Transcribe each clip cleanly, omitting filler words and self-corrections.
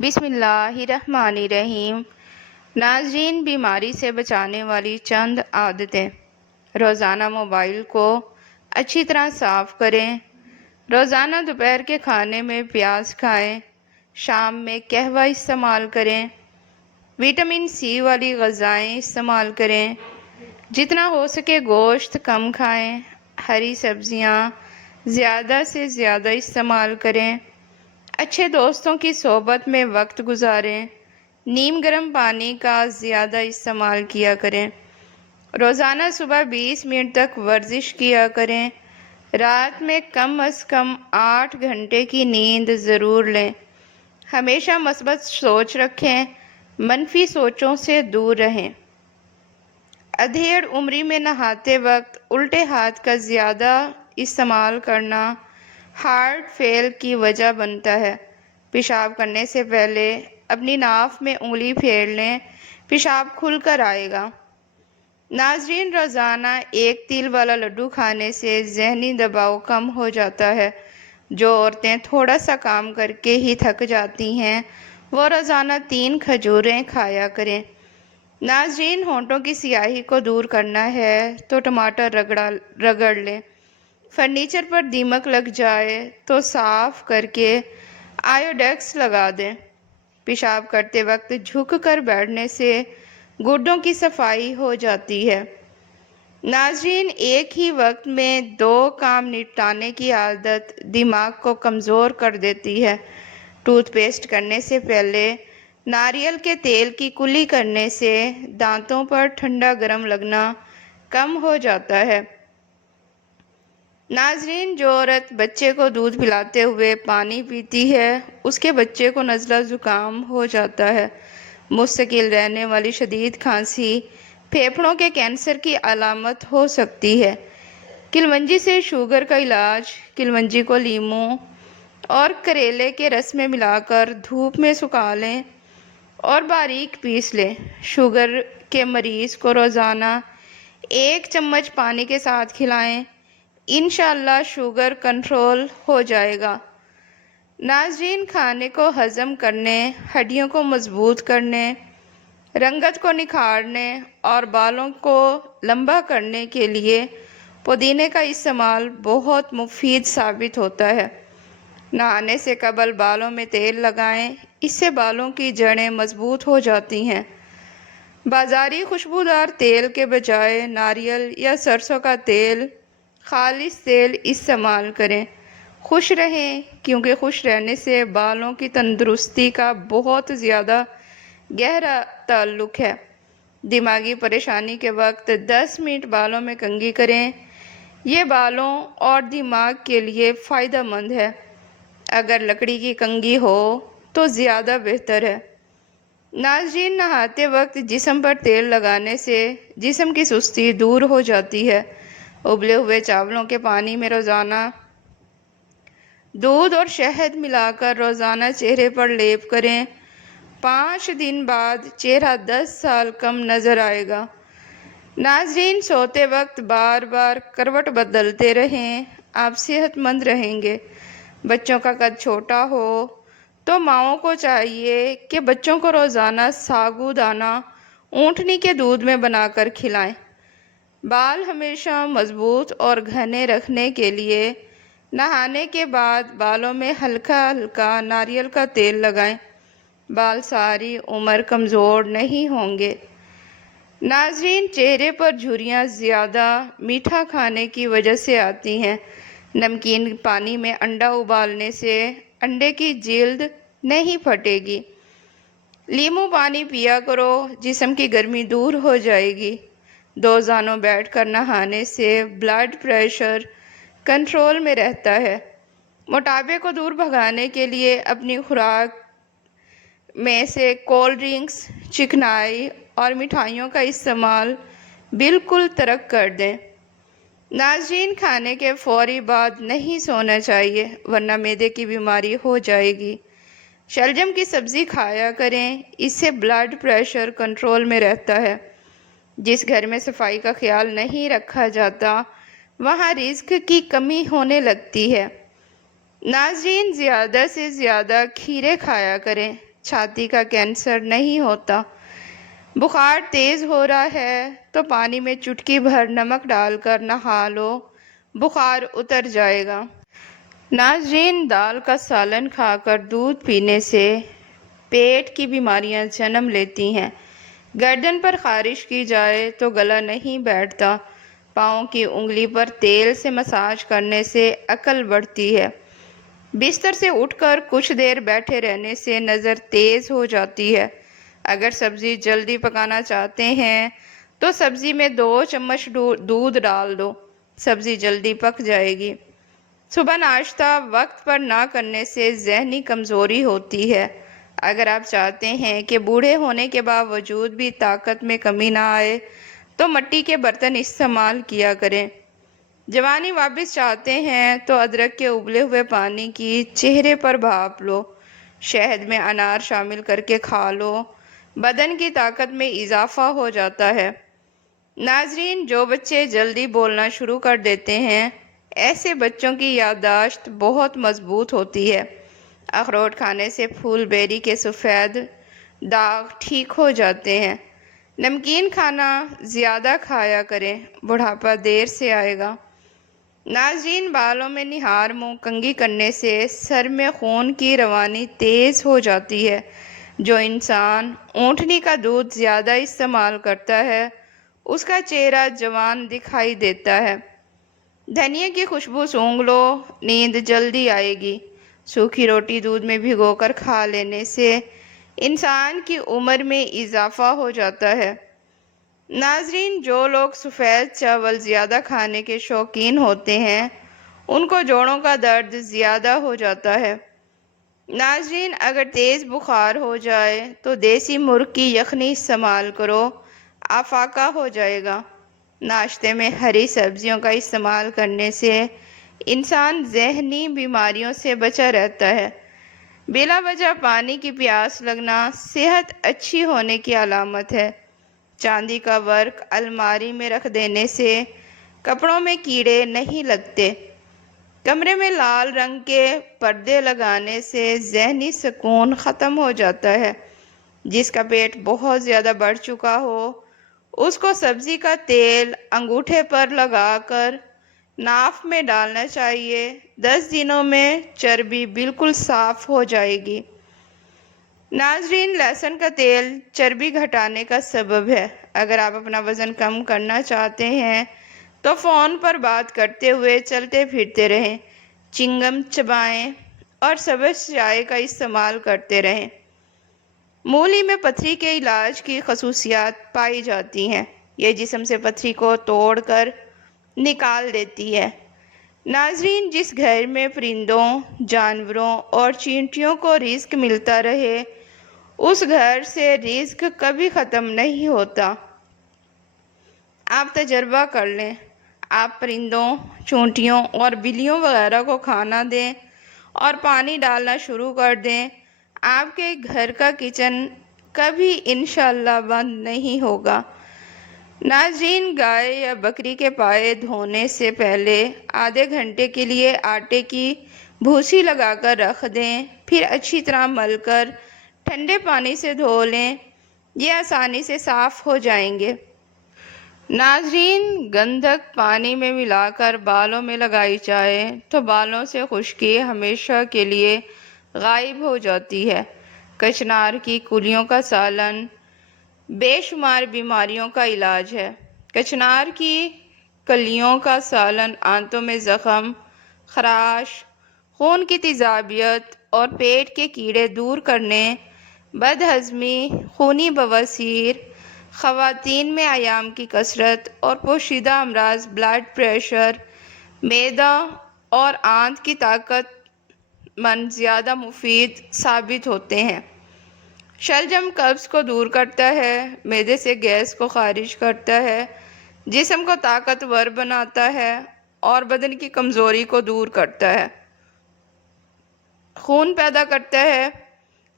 بسم اللہ الرحمن الرحیم۔ ناظرین، بیماری سے بچانے والی چند عادتیں۔ روزانہ موبائل کو اچھی طرح صاف کریں۔ روزانہ دوپہر کے کھانے میں پیاز کھائیں۔ شام میں قہوہ استعمال کریں۔ وٹامن سی والی غذائیں استعمال کریں۔ جتنا ہو سکے گوشت کم کھائیں۔ ہری سبزیاں زیادہ سے زیادہ استعمال کریں۔ اچھے دوستوں کی صحبت میں وقت گزاریں۔ نیم گرم پانی کا زیادہ استعمال کیا کریں۔ روزانہ صبح 20 منٹ تک ورزش کیا کریں۔ رات میں کم از کم 8 گھنٹے کی نیند ضرور لیں۔ ہمیشہ مثبت سوچ رکھیں۔ منفی سوچوں سے دور رہیں۔ ادھیڑ عمری میں نہاتے وقت الٹے ہاتھ کا زیادہ استعمال کرنا ہارٹ فیل کی وجہ بنتا ہے۔ پیشاب کرنے سے پہلے اپنی ناف میں انگلی پھیر لیں، پیشاب کھل کر آئے گا۔ ناظرین، روزانہ ایک تیل والا لڈو کھانے سے ذہنی دباؤ کم ہو جاتا ہے۔ جو عورتیں تھوڑا سا کام کر کے ہی تھک جاتی ہیں وہ روزانہ 3 کھجوریں کھایا کریں۔ ناظرین، ہونٹوں کی سیاہی کو دور کرنا ہے تو ٹماٹر رگڑ لیں۔ فرنیچر پر دیمک لگ جائے تو صاف کر کے آیوڈیکس لگا دیں۔ پیشاب کرتے وقت جھک کر بیٹھنے سے گردوں کی صفائی ہو جاتی ہے۔ ناظرین، ایک ہی وقت میں 2 کام نپٹانے کی عادت دماغ کو کمزور کر دیتی ہے۔ ٹوتھ پیسٹ کرنے سے پہلے ناریل کے تیل کی کلی کرنے سے دانتوں پر ٹھنڈا گرم لگنا کم ہو جاتا ہے۔ ناظرین، جو عورت بچے کو دودھ پلاتے ہوئے پانی پیتی ہے اس کے بچے کو نزلہ زکام ہو جاتا ہے۔ مستقل رہنے والی شدید کھانسی پھیپھڑوں کے کینسر کی علامت ہو سکتی ہے۔ کلونجی سے شوگر کا علاج۔ کلونجی کو لیموں اور کریلے کے رس میں ملا کر دھوپ میں سکھا لیں اور باریک پیس لیں۔ شوگر کے مریض کو روزانہ 1 چمچ پانی کے ساتھ کھلائیں۔ انشاءاللہ شوگر کنٹرول ہو جائے گا۔ ناظرین، کھانے کو ہضم کرنے، ہڈیوں کو مضبوط کرنے، رنگت کو نکھارنے اور بالوں کو لمبا کرنے کے لیے پودینے کا استعمال بہت مفید ثابت ہوتا ہے۔ نہانے سے قبل بالوں میں تیل لگائیں، اس سے بالوں کی جڑیں مضبوط ہو جاتی ہیں۔ بازاری خوشبودار تیل کے بجائے ناریل یا سرسوں کا تیل، خالص تیل استعمال کریں۔ خوش رہیں، کیونکہ خوش رہنے سے بالوں کی تندرستی کا بہت زیادہ گہرا تعلق ہے۔ دماغی پریشانی کے وقت 10 منٹ بالوں میں کنگھی کریں۔ یہ بالوں اور دماغ کے لیے فائدہ مند ہے۔ اگر لکڑی کی کنگھی ہو تو زیادہ بہتر ہے۔ ناظرین، نہاتے وقت جسم پر تیل لگانے سے جسم کی سستی دور ہو جاتی ہے۔ ابلے ہوئے چاولوں کے پانی میں روزانہ دودھ اور شہد ملا کر روزانہ چہرے پر لیپ کریں۔ 5 دن بعد چہرہ 10 سال کم نظر آئے گا۔ ناظرین، سوتے وقت بار بار کروٹ بدلتے رہیں، آپ صحت مند رہیں گے۔ بچوں کا قد چھوٹا ہو تو ماؤں کو چاہیے کہ بچوں کو روزانہ ساگو دانہ اونٹنی کے دودھ میں بنا کر کھلائیں۔ بال ہمیشہ مضبوط اور گھنے رکھنے کے لیے نہانے کے بعد بالوں میں ہلکا ہلکا ناریل کا تیل لگائیں۔ بال ساری عمر کمزور نہیں ہوں گے۔ ناظرین، چہرے پر جھریاں زیادہ میٹھا کھانے کی وجہ سے آتی ہیں۔ نمکین پانی میں انڈا ابالنے سے انڈے کی جلد نہیں پھٹے گی۔ لیموں پانی پیا کرو، جسم کی گرمی دور ہو جائے گی۔ 2 زانوں بیٹھ کر نہانے سے بلڈ پریشر کنٹرول میں رہتا ہے۔ موٹاپے کو دور بھگانے کے لیے اپنی خوراک میں سے کولڈ ڈرنکس، چکنائی اور مٹھائیوں کا استعمال بالکل ترک کر دیں۔ ناظرین، کھانے کے فوری بعد نہیں سونا چاہیے ورنہ معدے کی بیماری ہو جائے گی۔ شلجم کی سبزی کھایا کریں، اس سے بلڈ پریشر کنٹرول میں رہتا ہے۔ جس گھر میں صفائی کا خیال نہیں رکھا جاتا وہاں رزق کی کمی ہونے لگتی ہے۔ ناظرین، زیادہ سے زیادہ کھیرے کھایا کریں۔ چھاتی کا کینسر نہیں ہوتا۔ بخار تیز ہو رہا ہے تو پانی میں چٹکی بھر نمک ڈال کر نہا لو، بخار اتر جائے گا۔ ناظرین، دال کا سالن کھا کر دودھ پینے سے پیٹ کی بیماریاں جنم لیتی ہیں۔ گردن پر خارش کی جائے تو گلا نہیں بیٹھتا۔ پاؤں کی انگلی پر تیل سے مساج کرنے سے عقل بڑھتی ہے۔ بستر سے اٹھ کر کچھ دیر بیٹھے رہنے سے نظر تیز ہو جاتی ہے۔ اگر سبزی جلدی پکانا چاہتے ہیں تو سبزی میں 2 چمچ دودھ ڈال دو، سبزی جلدی پک جائے گی۔ صبح ناشتہ وقت پر نہ کرنے سے ذہنی کمزوری ہوتی ہے۔ اگر آپ چاہتے ہیں کہ بوڑھے ہونے کے باوجود بھی طاقت میں کمی نہ آئے تو مٹی کے برتن استعمال کیا کریں۔ جوانی واپس چاہتے ہیں تو ادرک کے ابلے ہوئے پانی کی چہرے پر بھاپ لو، شہد میں انار شامل کر کے کھا لو، بدن کی طاقت میں اضافہ ہو جاتا ہے۔ ناظرین، جو بچے جلدی بولنا شروع کر دیتے ہیں ایسے بچوں کی یادداشت بہت مضبوط ہوتی ہے۔ اخروٹ کھانے سے پھول بیری کے سفید داغ ٹھیک ہو جاتے ہیں۔ نمکین کھانا زیادہ کھایا کریں، بڑھاپا دیر سے آئے گا۔ ناظرین، بالوں میں نہار منہ کنگھی کرنے سے سر میں خون کی روانی تیز ہو جاتی ہے۔ جو انسان اونٹنی کا دودھ زیادہ استعمال کرتا ہے اس کا چہرہ جوان دکھائی دیتا ہے۔ دھنیا کی خوشبو سونگھ لو، نیند جلدی آئے گی۔ سوکھی روٹی دودھ میں بھگو کر کھا لینے سے انسان کی عمر میں اضافہ ہو جاتا ہے۔ ناظرین، جو لوگ سفید چاول زیادہ کھانے کے شوقین ہوتے ہیں ان کو جوڑوں کا درد زیادہ ہو جاتا ہے۔ ناظرین، اگر تیز بخار ہو جائے تو دیسی مرغ کی یخنی استعمال کرو، آفاقہ ہو جائے گا۔ ناشتے میں ہری سبزیوں کا استعمال کرنے سے انسان ذہنی بیماریوں سے بچا رہتا ہے۔ بلا وجہ پانی کی پیاس لگنا صحت اچھی ہونے کی علامت ہے۔ چاندی کا ورق الماری میں رکھ دینے سے کپڑوں میں کیڑے نہیں لگتے۔ کمرے میں لال رنگ کے پردے لگانے سے ذہنی سکون ختم ہو جاتا ہے۔ جس کا پیٹ بہت زیادہ بڑھ چکا ہو اس کو سبزی کا تیل انگوٹھے پر لگا کر ناف میں ڈالنا چاہیے۔ 10 دنوں میں چربی بالکل صاف ہو جائے گی۔ ناظرین، لہسن کا تیل چربی گھٹانے کا سبب ہے۔ اگر آپ اپنا وزن کم کرنا چاہتے ہیں تو فون پر بات کرتے ہوئے چلتے پھرتے رہیں، چنگم چبائیں اور سبز چائے کا استعمال کرتے رہیں۔ مولی میں پتھری کے علاج کی خصوصیات پائی جاتی ہیں۔ یہ جسم سے پتھری کو توڑ کر نکال دیتی ہے۔ ناظرین، جس گھر میں پرندوں، جانوروں اور چینٹیوں کو رزق ملتا رہے اس گھر سے رزق کبھی ختم نہیں ہوتا۔ آپ تجربہ کر لیں، آپ پرندوں، چونٹیوں اور بلیوں وغیرہ کو کھانا دیں اور پانی ڈالنا شروع کر دیں، آپ کے گھر کا کچن کبھی انشاءاللہ بند نہیں ہوگا۔ ناظرین، گائے یا بکری کے پائے دھونے سے پہلے آدھے گھنٹے کے لیے آٹے کی بھوسی لگا کر رکھ دیں، پھر اچھی طرح مل کر ٹھنڈے پانی سے دھو لیں، یہ آسانی سے صاف ہو جائیں گے۔ ناظرین، گندھک پانی میں ملا کر بالوں میں لگائی جائے تو بالوں سے خشکی ہمیشہ کے لیے غائب ہو جاتی ہے۔ کچنار کی کلیوں کا سالن بے شمار بیماریوں کا علاج ہے۔ کچنار کی کلیوں کا سالن آنتوں میں زخم، خراش، خون کی تیزابیت اور پیٹ کے کیڑے دور کرنے، بد ہضمی، خونی بواسیر، خواتین میں ایام کی کثرت اور پوشیدہ امراض بلڈ پریشر، معدہ اور آنت کی طاقت مند زیادہ مفید ثابت ہوتے ہیں۔ شلجم قبض کو دور کرتا ہے، معدے سے گیس کو خارج کرتا ہے، جسم کو طاقتور بناتا ہے اور بدن کی کمزوری کو دور کرتا ہے، خون پیدا کرتا ہے۔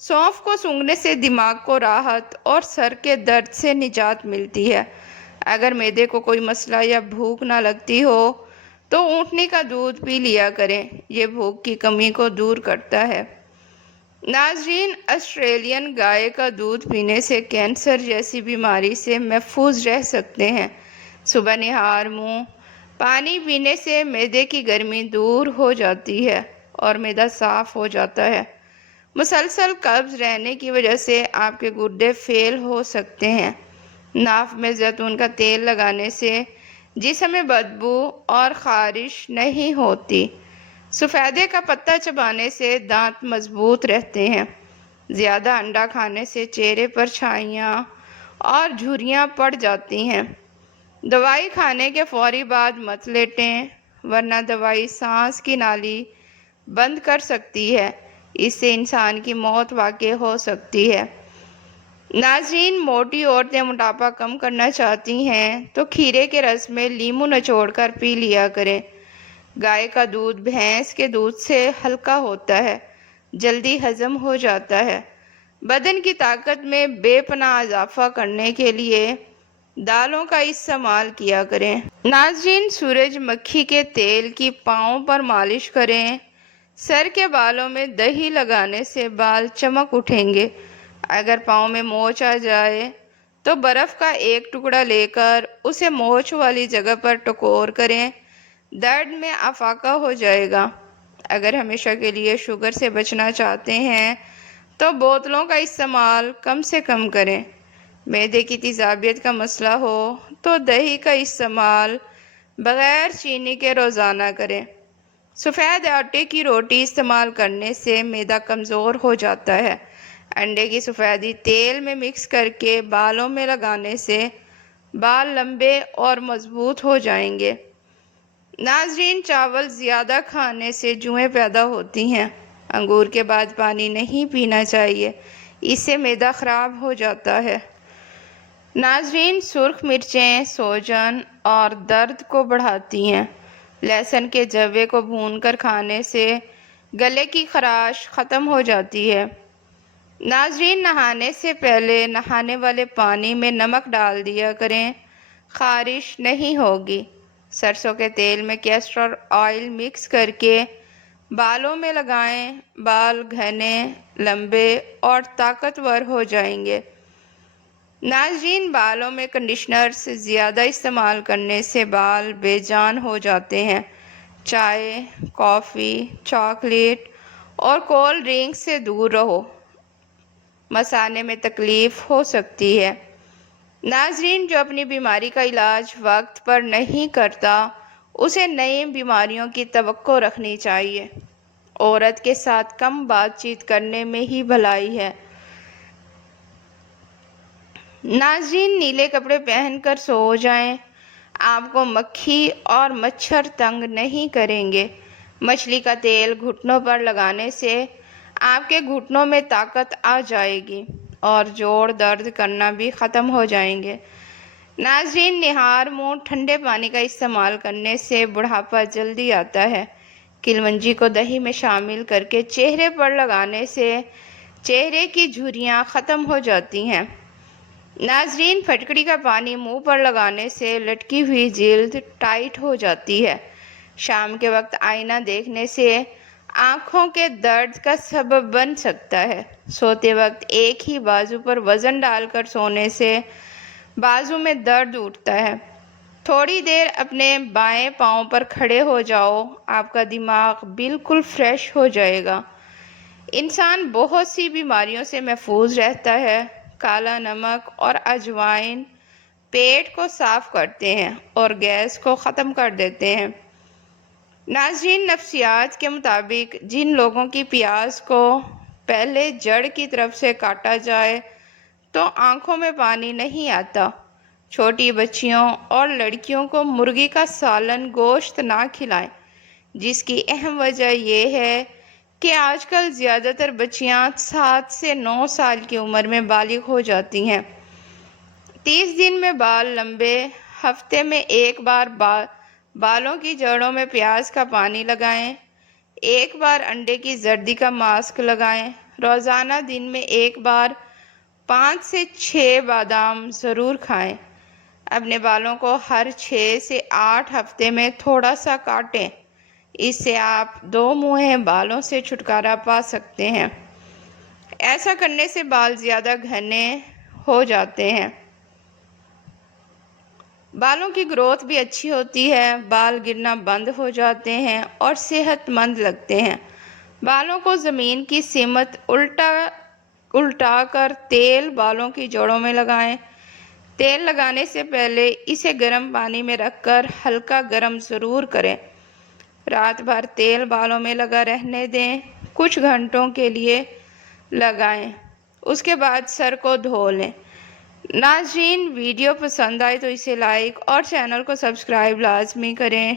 سونف کو سونگھنے سے دماغ کو راحت اور سر کے درد سے نجات ملتی ہے۔ اگر معدے کو کوئی مسئلہ یا بھوک نہ لگتی ہو تو اونٹنی کا دودھ پی لیا کریں، یہ بھوک کی کمی کو دور کرتا ہے۔ ناظرین، آسٹریلین گائے کا دودھ پینے سے کینسر جیسی بیماری سے محفوظ رہ سکتے ہیں۔ صبح نہار منہ پانی پینے سے معدے کی گرمی دور ہو جاتی ہے اور معدہ صاف ہو جاتا ہے۔ مسلسل قبض رہنے کی وجہ سے آپ کے گردے فیل ہو سکتے ہیں۔ ناف میں زیتون کا تیل لگانے سے جسم میں بدبو اور خارش نہیں ہوتی۔ سفیدے کا پتا چبانے سے دانت مضبوط رہتے ہیں۔ زیادہ انڈا کھانے سے چہرے پر چھائیاں اور جھریاں پڑ جاتی ہیں۔ دوائی کھانے کے فوری بعد مت لیٹیں، ورنہ دوائی سانس کی نالی بند کر سکتی ہے۔ اس سے انسان کی موت واقع ہو سکتی ہے۔ ناظرین، موٹی عورتیں موٹاپا کم کرنا چاہتی ہیں تو کھیرے کے رس میں لیموں نچوڑ کر پی لیا کریں۔ گائے کا دودھ بھینس کے دودھ سے ہلکا ہوتا ہے، جلدی ہضم ہو جاتا ہے۔ بدن کی طاقت میں بے پناہ اضافہ کرنے کے لیے دالوں کا استعمال کیا کریں۔ ناظرین، سورج مکھی کے تیل کی پاؤں پر مالش کریں۔ سر کے بالوں میں دہی لگانے سے بال چمک اٹھیں گے۔ اگر پاؤں میں موچ آ جائے تو برف کا ایک ٹکڑا لے کر اسے موچ والی جگہ پر ٹکور کریں، درد میں افاقہ ہو جائے گا۔ اگر ہمیشہ کے لیے شوگر سے بچنا چاہتے ہیں تو بوتلوں کا استعمال کم سے کم کریں۔ معدے کی تیزابیت کا مسئلہ ہو تو دہی کا استعمال بغیر چینی کے روزانہ کریں۔ سفید آٹے کی روٹی استعمال کرنے سے معدہ کمزور ہو جاتا ہے۔ انڈے کی سفیدی تیل میں مکس کر کے بالوں میں لگانے سے بال لمبے اور مضبوط ہو جائیں گے۔ ناظرین، چاول زیادہ کھانے سے جوئیں پیدا ہوتی ہیں۔ انگور کے بعد پانی نہیں پینا چاہیے، اس سے معدہ خراب ہو جاتا ہے۔ ناظرین، سرخ مرچیں سوجن اور درد کو بڑھاتی ہیں۔ لہسن کے جوے کو بھون کر کھانے سے گلے کی خراش ختم ہو جاتی ہے۔ ناظرین، نہانے سے پہلے نہانے والے پانی میں نمک ڈال دیا کریں، خارش نہیں ہوگی۔ سرسوں کے تیل میں کیسٹر آئل مکس کر کے بالوں میں لگائیں، بال گھنے، لمبے اور طاقتور ہو جائیں گے۔ ناظرین، بالوں میں کنڈیشنر سے زیادہ استعمال کرنے سے بال بے جان ہو جاتے ہیں۔ چائے، کافی، چاکلیٹ اور کولڈ ڈرنک سے دور رہو، مثانے میں تکلیف ہو سکتی ہے۔ ناظرین، جو اپنی بیماری کا علاج وقت پر نہیں کرتا اسے نئی بیماریوں کی توقع رکھنی چاہیے۔ عورت کے ساتھ کم بات چیت کرنے میں ہی بھلائی ہے۔ ناظرین، نیلے کپڑے پہن کر سو جائیں، آپ کو مکھی اور مچھر تنگ نہیں کریں گے۔ مچھلی کا تیل گھٹنوں پر لگانے سے آپ کے گھٹنوں میں طاقت آ جائے گی اور جوڑ درد کرنا بھی ختم ہو جائیں گے۔ ناظرین، نہار منہ ٹھنڈے پانی کا استعمال کرنے سے بڑھاپا جلدی آتا ہے۔ کلونجی کو دہی میں شامل کر کے چہرے پر لگانے سے چہرے کی جھریاں ختم ہو جاتی ہیں۔ ناظرین، پھٹکڑی کا پانی منہ پر لگانے سے لٹکی ہوئی جلد ٹائٹ ہو جاتی ہے۔ شام کے وقت آئینہ دیکھنے سے آنکھوں کے درد کا سبب بن سکتا ہے۔ سوتے وقت ایک ہی بازو پر وزن ڈال کر سونے سے بازو میں درد اٹھتا ہے۔ تھوڑی دیر اپنے بائیں پاؤں پر کھڑے ہو جاؤ، آپ کا دماغ بالکل فریش ہو جائے گا۔ انسان بہت سی بیماریوں سے محفوظ رہتا ہے۔ کالا نمک اور اجوائن پیٹ کو صاف کرتے ہیں اور گیس کو ختم کر دیتے ہیں۔ ناظرین، نفسیات کے مطابق جن لوگوں کی پیاز کو پہلے جڑ کی طرف سے کاٹا جائے تو آنکھوں میں پانی نہیں آتا۔ چھوٹی بچیوں اور لڑکیوں کو مرغی کا سالن گوشت نہ کھلائیں، جس کی اہم وجہ یہ ہے کہ آج کل زیادہ تر بچیاں 7 سے 9 سال کی عمر میں بالغ ہو جاتی ہیں۔ 30 دن میں بال لمبے، ہفتے میں ایک بار بالوں کی جڑوں میں پیاز کا پانی لگائیں، ایک بار انڈے کی زردی کا ماسک لگائیں، روزانہ دن میں ایک بار 5 سے 6 بادام ضرور کھائیں۔ اپنے بالوں کو ہر 6 سے 8 ہفتے میں تھوڑا سا کاٹیں، اس سے آپ 2 منھے بالوں سے چھٹکارا پا سکتے ہیں۔ ایسا کرنے سے بال زیادہ گھنے ہو جاتے ہیں، بالوں کی گروتھ بھی اچھی ہوتی ہے، بال گرنا بند ہو جاتے ہیں اور صحت مند لگتے ہیں۔ بالوں کو زمین کی سمت الٹا کر تیل بالوں کی جڑوں میں لگائیں۔ تیل لگانے سے پہلے اسے گرم پانی میں رکھ کر ہلکا گرم ضرور کریں۔ رات بھر تیل بالوں میں لگا رہنے دیں، کچھ گھنٹوں کے لیے لگائیں، اس کے بعد سر کو دھو لیں۔ ناظرین، ویڈیو پسند آئے تو اسے لائک اور چینل کو سبسکرائب لازمی کریں۔